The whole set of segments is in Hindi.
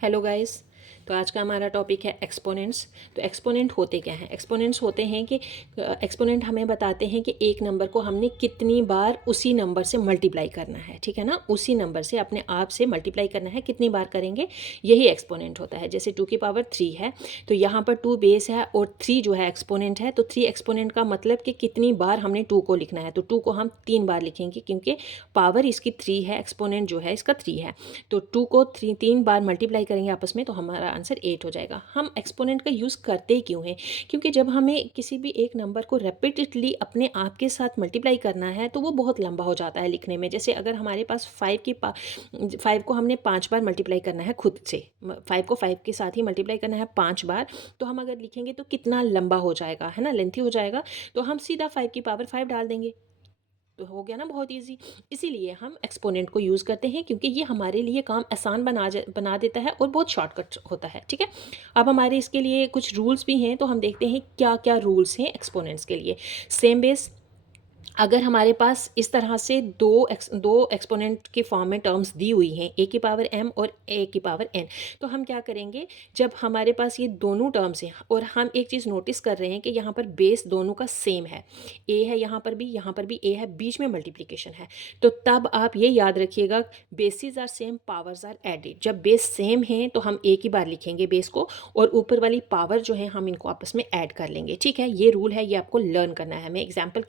Hello guys. तो आज का हमारा टॉपिक है एक्सपोनेंट्स। तो एक्सपोनेंट होते क्या हैं? एक्सपोनेंट्स होते हैं कि एक्सपोनेंट हमें बताते हैं कि एक नंबर को हमने कितनी बार उसी नंबर से मल्टीप्लाई करना है, ठीक है ना। उसी नंबर से अपने आप से मल्टीप्लाई करना है, कितनी बार करेंगे, यही एक्सपोनेंट होता है। जैसे 2 की पावर 3 है तो यहाँ पर 2 बेस है और 3 जो है एक्सपोनेंट है। तो 3 एक्सपोनेंट का मतलब कि कितनी बार हमने 2 को लिखना है। तो 2 को हम 3 बार लिखेंगे क्योंकि पावर इसकी 3 है, एक्सपोनेंट जो है इसका 3 है। तो 2 को 3 बार मल्टीप्लाई करेंगे आपस में तो हमारा आंसर 8 हो जाएगा। हम एक्सपोनेंट का यूज़ करते क्यों हैं? क्योंकि जब हमें किसी भी एक नंबर को रेपिटेडली अपने आप के साथ मल्टीप्लाई करना है तो वो बहुत लंबा हो जाता है लिखने में। जैसे अगर हमारे पास 5 को हमने 5 बार मल्टीप्लाई करना है खुद से, 5 को 5 के साथ ही मल्टीप्लाई करना है 5 बार, तो हम अगर लिखेंगे तो कितना लंबा हो जाएगा, है ना, लेंथी हो जाएगा। तो हम सीधा 5 की पावर 5 डाल देंगे, तो हो गया ना, बहुत इजी। इसीलिए हम एक्सपोनेंट को यूज़ करते हैं क्योंकि ये हमारे लिए काम आसान बना देता है और बहुत शॉर्टकट होता है, ठीक है। अब हमारे इसके लिए कुछ रूल्स भी हैं, तो हम देखते हैं क्या क्या रूल्स हैं एक्सपोनेंट्स के लिए। सेम बेस, अगर हमारे पास इस तरह से दो एक्सपोनेंट के फॉर्म में टर्म्स दी हुई हैं, a की पावर m और a की पावर n, तो हम क्या करेंगे, जब हमारे पास ये दोनों टर्म्स हैं और हम एक चीज़ नोटिस कर रहे हैं कि यहाँ पर बेस दोनों का सेम है, a है यहाँ पर भी a है, बीच में मल्टीप्लिकेशन है, तो तब आप ये याद रखिएगा, basis are same, powers are added. जब बेस सेम है तो हम a की बार लिखेंगे बेस को और ऊपर वाली पावर जो है हम इनको आपस में ऐड कर लेंगे, ठीक है। ये रूल है, ये आपको लर्न करना है। मैं एग्जाम्पल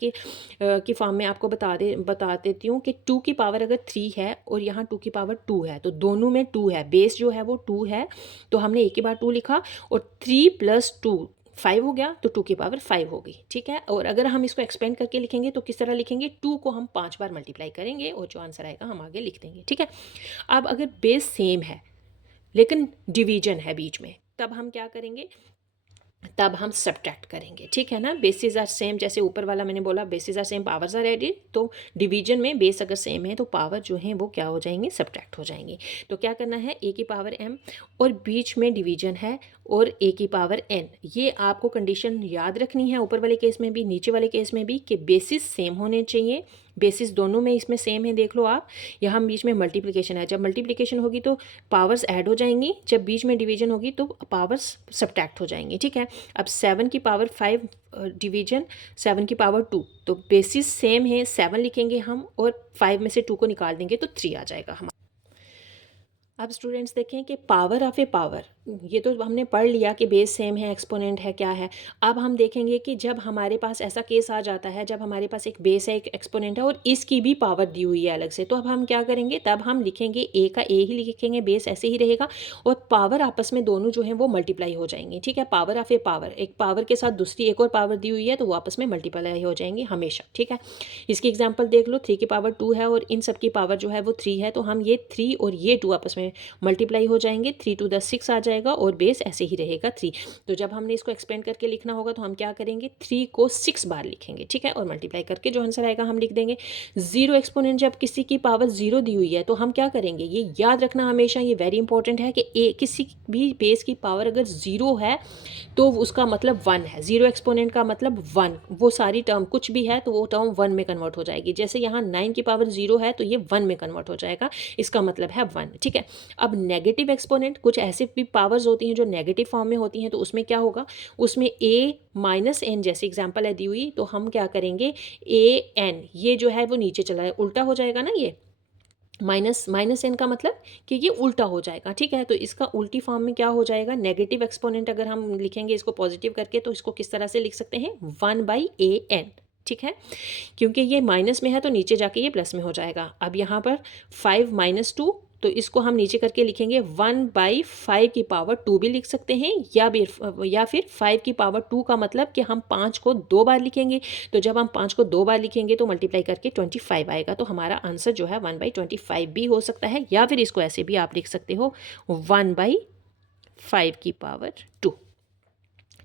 की फॉर्म में आपको बता देती हूँ कि 2 की पावर अगर 3 है और यहाँ 2 की पावर 2 है तो दोनों में 2 है, बेस जो है वो 2 है, तो हमने एक ही बार 2 लिखा और 3 + 2 5 हो गया, तो 2 की पावर 5 हो गई, ठीक है। और अगर हम इसको एक्सपेंड करके लिखेंगे तो किस तरह लिखेंगे, 2 को हम 5 बार मल्टीप्लाई करेंगे और जो आंसर आएगा हम आगे लिख देंगे, ठीक है। अब अगर बेस सेम है लेकिन डिवीजन है बीच में, तब हम क्या करेंगे, तब हम सब्ट्रैक्ट करेंगे, ठीक है ना। बेसिस आर सेम, जैसे ऊपर वाला मैंने बोला basis are same, powers are added, तो डिवीजन में बेस अगर सेम है तो पावर जो है वो क्या हो जाएंगे, सब्ट्रैक्ट हो जाएंगे। तो क्या करना है, a की पावर m और बीच में डिवीजन है और a की पावर n, ये आपको कंडीशन याद रखनी है ऊपर वाले केस में भी नीचे वाले केस में भी, कि बेसिस सेम होने चाहिए। बेसिस दोनों में इसमें सेम है, देख लो आप, यहाँ बीच में मल्टीप्लिकेशन है, जब मल्टीप्लिकेशन होगी तो पावर्स ऐड हो जाएंगी, जब बीच में डिवीजन होगी तो पावर्स सब्ट्रैक्ट हो जाएंगी, ठीक है। अब 7 की पावर 5 डिवीजन 7 की पावर 2, तो बेसिस सेम है, 7 लिखेंगे हम और 5 में से 2 को निकाल देंगे तो 3 आ जाएगा हमारा। अब स्टूडेंट्स देखें कि पावर ऑफ ए पावर, ये तो हमने पढ़ लिया कि बेस सेम है, एक्सपोनेंट है, क्या है। अब हम देखेंगे कि जब हमारे पास ऐसा केस आ जाता है, जब हमारे पास एक बेस है, एक एक्सपोनेंट है और इसकी भी पावर दी हुई है अलग से, तो अब हम क्या करेंगे, तब हम लिखेंगे ए का ए ही लिखेंगे, बेस ऐसे ही रहेगा और पावर आपस में दोनों जो है वो मल्टीप्लाई हो जाएंगे, ठीक है। पावर ऑफ ए पावर, एक पावर के साथ दूसरी एक और पावर दी हुई है तो वो आपस में मल्टीप्लाई हो जाएंगी हमेशा, ठीक है। इसकी एग्जाम्पल देख लो, 3 की पावर 2 है और इन सब की पावर जो है वो 3 है, तो हम ये 3 और ये 2 आपस में मल्टीप्लाई हो जाएंगे, 3 × 6 आ जाएगा और बेस ऐसे ही रहेगा 3। तो जब हमने इसको एक्सपेंड करके लिखना होगा तो हम क्या करेंगे, 3 को 6 बार लिखेंगे, ठीक है, और मल्टीप्लाई करके जो आंसर आएगा हम लिख देंगे। जीरो एक्सपोनेंट, जब किसी की पावर 0 दी हुई है तो हम क्या करेंगे, ये याद रखना हमेशा, ये वेरी इंपॉर्टेंट है कि किसी भी बेस की पावर अगर 0 है तो उसका मतलब 1 है। जीरो एक्सपोनेंट का मतलब 1, वो सारी टर्म कुछ भी है तो वो टर्म 1 में कन्वर्ट हो जाएगी। जैसे यहाँ 9 की पावर 0 है तो ये 1 में कन्वर्ट हो जाएगा, इसका मतलब है 1, ठीक है। अब नेगेटिव एक्सपोनेंट, कुछ ऐसी भी पावर्स होती हैं जो नेगेटिव फॉर्म में होती हैं, तो उसमें क्या होगा, उसमें a-n जैसी एग्जांपल है दी हुई, तो हम क्या करेंगे, an, ये जो है वो नीचे चला है, उल्टा हो जाएगा ना, ये माइनस एन का मतलब कि ये उल्टा हो जाएगा, ठीक है। तो इसका उल्टी फॉर्म में क्या हो जाएगा, नेगेटिव एक्सपोनेंट अगर हम लिखेंगे इसको पॉजिटिव करके तो इसको किस तरह से लिख सकते हैं, 1/an, ठीक है। क्योंकि ये माइनस में है तो नीचे जाके ये प्लस में हो जाएगा। अब यहाँ पर 5 - 2, तो इसको हम नीचे करके लिखेंगे 1/5 की पावर 2 भी लिख सकते हैं, या फिर 5 की पावर 2 का मतलब कि हम 5 को 2 बार लिखेंगे, तो जब हम 5 को 2 बार लिखेंगे तो मल्टीप्लाई करके 25 आएगा, तो हमारा आंसर जो है 1/25 भी हो सकता है, या फिर इसको ऐसे भी आप लिख सकते हो 1/5 की पावर 2,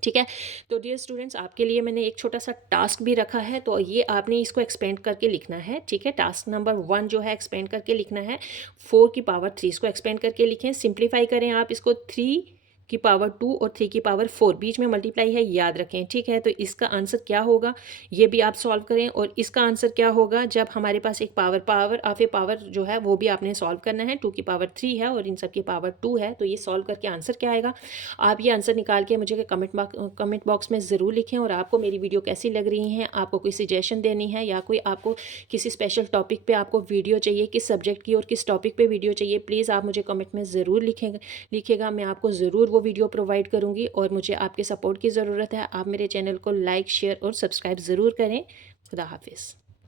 ठीक है। तो डियर स्टूडेंट्स, आपके लिए मैंने एक छोटा सा टास्क भी रखा है, तो ये आपने इसको एक्सपेंड करके लिखना है, ठीक है। टास्क नंबर 1 जो है एक्सपेंड करके लिखना है, 4 की पावर 3 इसको एक्सपेंड करके लिखें, सिंप्लीफाई करें आप इसको, 3 की पावर 2 और 3 की पावर 4 बीच में मल्टीप्लाई है, याद रखें, ठीक है। तो इसका आंसर क्या होगा ये भी आप सॉल्व करें, और इसका आंसर क्या होगा जब हमारे पास एक पावर ऑफ ए पावर जो है वो भी आपने सॉल्व करना है। 2 की पावर 3 है और इन सब की पावर 2 है, तो ये सॉल्व करके आंसर क्या आएगा आप ये आंसर निकाल के मुझे कमेंट बॉक्स में ज़रूर लिखें। और आपको मेरी वीडियो कैसी लग रही है, आपको कोई सजेशन देनी है या कोई आपको किसी स्पेशल टॉपिक पे आपको वीडियो चाहिए, किस सब्जेक्ट की और किस टॉपिक पे वीडियो चाहिए, प्लीज़ आप मुझे कमेंट में ज़रूर लिखेगा। मैं आपको ज़रूर वो वीडियो प्रोवाइड करूँगी, और मुझे आपके सपोर्ट की ज़रूरत है। आप मेरे चैनल को लाइक, शेयर और सब्सक्राइब ज़रूर करें। खुदा हाफिज़।